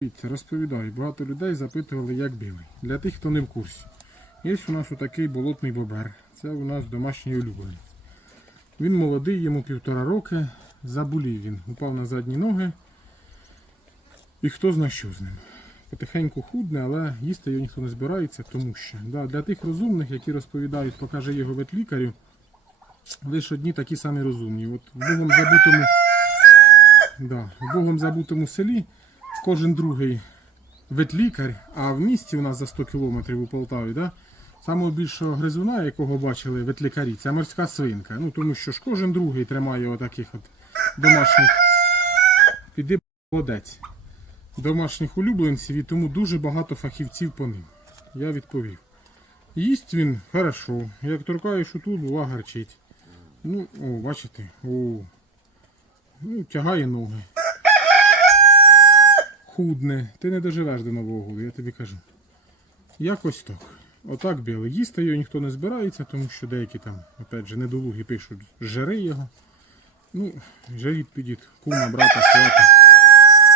Дивіться, розповідаю, багато людей запитували, як білий. Для тих, хто не в курсі. Є у нас отакий болотний бобер. Це у нас домашній улюбленець. Він молодий, йому півтора роки. Заболів він, упав на задні ноги. І хто зна що з ним. Потихеньку худне, але їсти його ніхто не збирається, тому що да, для тих розумних, які розповідають, покаже його ветлікарю, ж одні такі самі розумні. От в Богом забутому, да, в Богом забутому селі кожен другий ветлікар, а в місті у нас за 100 кілометрів у Полтаві, да, самого більшого гризуна, якого бачили ветлікарі, це морська свинка. Ну тому що ж кожен другий тримає отаких от домашніх. Піди молодець. Домашніх улюбленців і тому дуже багато фахівців по ним. Я відповів. Їсть він хорошо. Як торкаєш тут, бува гарчить. Ну, о, бачите, о. Ну, тягає ноги. Худне. Ти не доживеш до Нового году, я тобі кажу. Якось так. Отак білий. Їсти його ніхто не збирається, тому що деякі там, опять же, недолугі пишуть, жери його. Ну, жаріть підіть, кума, брата, свята.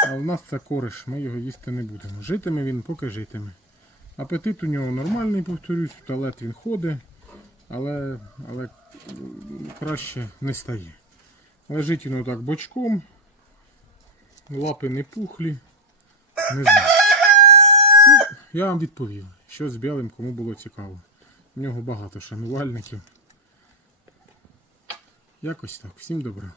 А в нас це кориш, ми його їсти не будемо. Житиме він, поки житиме. Апетит у нього нормальний, повторюсь, в туалет він ходить, але, але краще не стає. Лежить він отак бочком, лапи не пухлі. Не знаю. Ну, я вам відповів, що з білим, кому було цікаво. У нього багато шанувальників. Якось так. Всім добра.